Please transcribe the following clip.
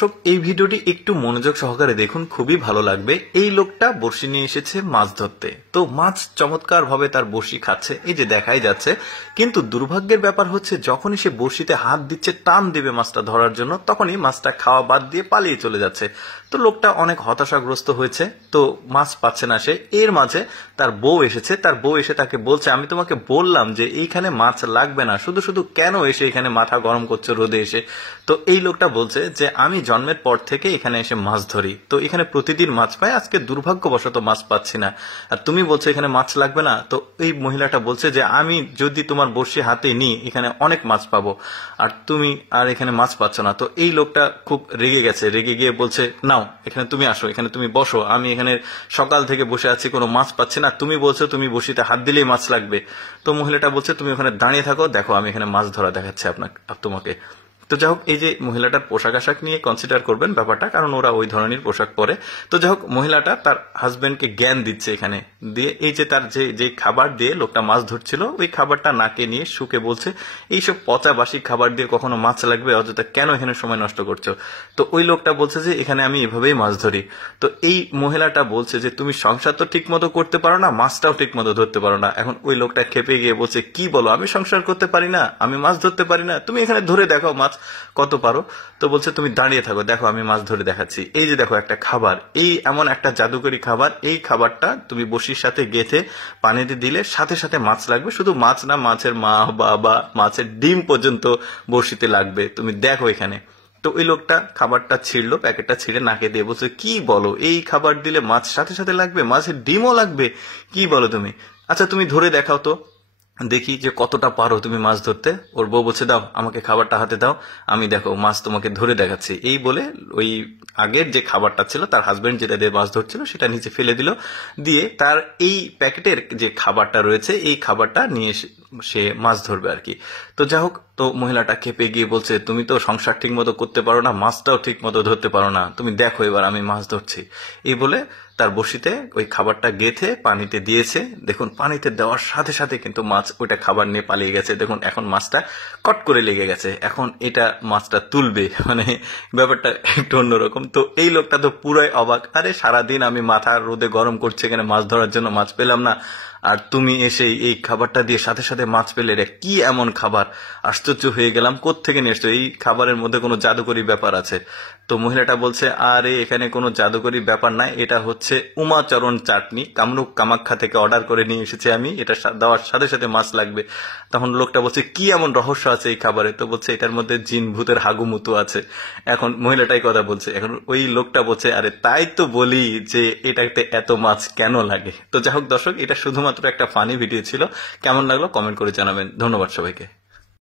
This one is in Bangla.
সব এই ভিডিওটি একটু মনোযোগ সহকারে দেখুন, খুবই ভালো লাগবে। এই লোকটা বড়শি নিয়ে এসেছে মাছ ধরতে। তো মাছ চমৎকার ভাবে তার বড়শি খাচ্ছে, এই যে দেখাই যাচ্ছে। কিন্তু দুর্ভাগ্যের ব্যাপার হচ্ছে, যখনই সে বড়শিতে হাত দিচ্ছে, টান দেবে মাছটা ধরার জন্য, তখনই মাছটা খাওয়া বাদ দিয়ে পালিয়ে চলে যাচ্ছে। তো লোকটা অনেক হতাশাগ্রস্ত হয়েছে, তো মাছ পাচ্ছে না সে। এর মাঝে তার বউ এসেছে। তার বউ এসে তাকে বলছে, আমি তোমাকে বললাম যে এইখানে মাছ লাগবে না, শুধু শুধু কেন এসে এখানে মাথা গরম করছো রোদে এসে। তো এই লোকটা বলছে যে আমি জন্মের পর থেকে এখানে এসে মাছ ধরি, তো এখানে প্রতিদিন মাছ পাই, আজকে দুর্ভাগ্যবশত মাছ পাচ্ছি না, আর তুমি বলছো এখানে মাছ লাগবে না। তো এই মহিলাটা বলছে যে আমি যদি তোমার বড়শি হাতে নিই, এখানে অনেক মাছ পাবো, আর তুমি আর এখানে মাছ পাচ্ছ না। তো এই লোকটা খুব রেগে গেছে, রেগে গিয়ে বলছে, নাও এখানে তুমি আসো, এখানে তুমি বসো, আমি এখানে সকাল থেকে বসে আছি, কোনো মাছ পাচ্ছি না, তুমি বলছো তুমি বড়শিতে হাত দিলেই মাছ লাগবে। তো মহিলাটা বলছে, তুমি ওখানে দাঁড়িয়ে থাকো, দেখো আমি এখানে মাছ ধরা দেখাচ্ছি তোমাকে। তো যাই হোক, এই যে মহিলাটার পোশাক আশাক নিয়ে কনসিডার করবেন ব্যাপারটা, কারণ ওরা ওই ধরনের পোশাক পরে। তো যাই হোক, মহিলাটা তার হাজবেন্ডকে জ্ঞান দিচ্ছে এখানে দিয়ে, এই যে তার যে খাবার দিয়ে লোকটা মাছ ধরছিল, ওই খাবারটা নাকে নিয়ে শুকে বলছে, এইসব পচা বাসি খাবার দিয়ে কখনো মাছ লাগবে, অযথা কেন এখানে সময় নষ্ট করছো। তো ওই লোকটা বলছে যে এখানে আমি এভাবেই মাছ ধরি। তো এই মহিলাটা বলছে যে তুমি সংসার তো ঠিক মতো করতে পারো না, মাছটাও ঠিক মতো ধরতে পারো না। এখন ওই লোকটা খেপে গিয়ে বলছে, কি বলো, আমি সংসার করতে পারি না, আমি মাছ ধরতে পারি না, তুমি এখানে ধরে দেখো মাছ কত পারো। তো বলছে তুমি দাঁড়িয়ে থাকো, দেখো আমি মাছ ধরে দেখাচ্ছি। এই যে দেখো একটা খাবার, এই এমন একটা জাদুকরি খাবার, এই খাবারটা তুমি বড়শির সাথে গেঁথে পানিতে দিলে সাথে সাথে মাছ লাগবে। শুধু মাছ না, মাছের মা বাবা, মাছের ডিম পর্যন্ত বড়শিতে লাগবে, তুমি দেখো এখানে। তো ওই লোকটা খাবারটা ছিঁড়লো, প্যাকেটটা ছিঁড়ে নাকে দিয়ে বলছে, কি বলো, এই খাবার দিলে মাছ সাথে সাথে লাগবে, মাছের ডিমও লাগবে, কি বলো তুমি? আচ্ছা তুমি ধরে দেখাও তো, দেখি যে কতটা পারো তুমি মাছ ধরতে। ওর বউ বলছে, দাও আমাকে খাবারটা হাতে দাও, আমি দেখো মাছ তোমাকে ধরে দেখাচ্ছি। এই বলে ওই আগের যে খাবারটা ছিল, তার হাজবেন্ড যেটা দিয়ে মাছ ধরছিল, সেটা নিচে ফেলে দিল, দিয়ে তার এই প্যাকেটের যে খাবারটা রয়েছে, এই খাবারটা নিয়ে সে মাছ ধরবে আর কি। তো যাই হোক, তো মহিলাটা খেপে গিয়ে বলছে, তুমি তো সংসার ঠিক মতো করতে পারো না, মাছটাও ঠিক মতো ধরতে পারো না, তুমি দেখো এবার আমি মাছ ধরছি। এই বলে তার বড়শিতে ওই খাবারটা গেঁথে পানিতে দিয়েছে। দেখুন পানিতে দেওয়ার সাথে সাথে কিন্তু মাছ ওইটা খাবার নিয়ে পালিয়ে গেছে। দেখুন এখন মাছটা কট করে লেগে গেছে, এখন এটা মাছটা তুলবে, মানে ব্যাপারটা একটু অন্যরকম। তো এই লোকটা তো পুরাই অবাক, আরে সারাদিন আমি মাথা রোদে গরম করছি এখানে মাছ ধরার জন্য, মাছ পেলাম না, আর তুমি এসে এই খাবারটা দিয়ে সাথে সাথে মাছ পেলে, রে কি এমন খাবার, আশ্চর্য হয়ে গেলাম, কোত্থেকে নিয়ে এসছো, এই খাবারের মধ্যে কোনো জাদুকরি ব্যাপার আছে? তো মহিলাটা বলছে, আরে এখানে কোনো জাদুকরি ব্যাপার নাই, এটা হচ্ছে উমাচরণ চাটনি, কামরূপ কামাখ্যা থেকে অর্ডার করে নিয়ে এসেছি আমি, এটা দেওয়ার সাথে সাথে মাছ লাগবে। তখন লোকটা বলছে, কি এমন রহস্য আছে এই খাবারে? তো বলছে, এটার মধ্যে জিন ভূতের হাগুমুতু আছে। এখন মহিলাটাই কথা বলছে, এখন ওই লোকটা বলছে, আরে তাই তো বলি যে এটাতে এত মাছ কেন লাগে। তো যাই হোক দর্শক, এটা শুধুমাত্র একটা ফানি ভিডিও ছিল, কেমন লাগলো কমেন্ট করে জানাবেন। ধন্যবাদ সবাইকে।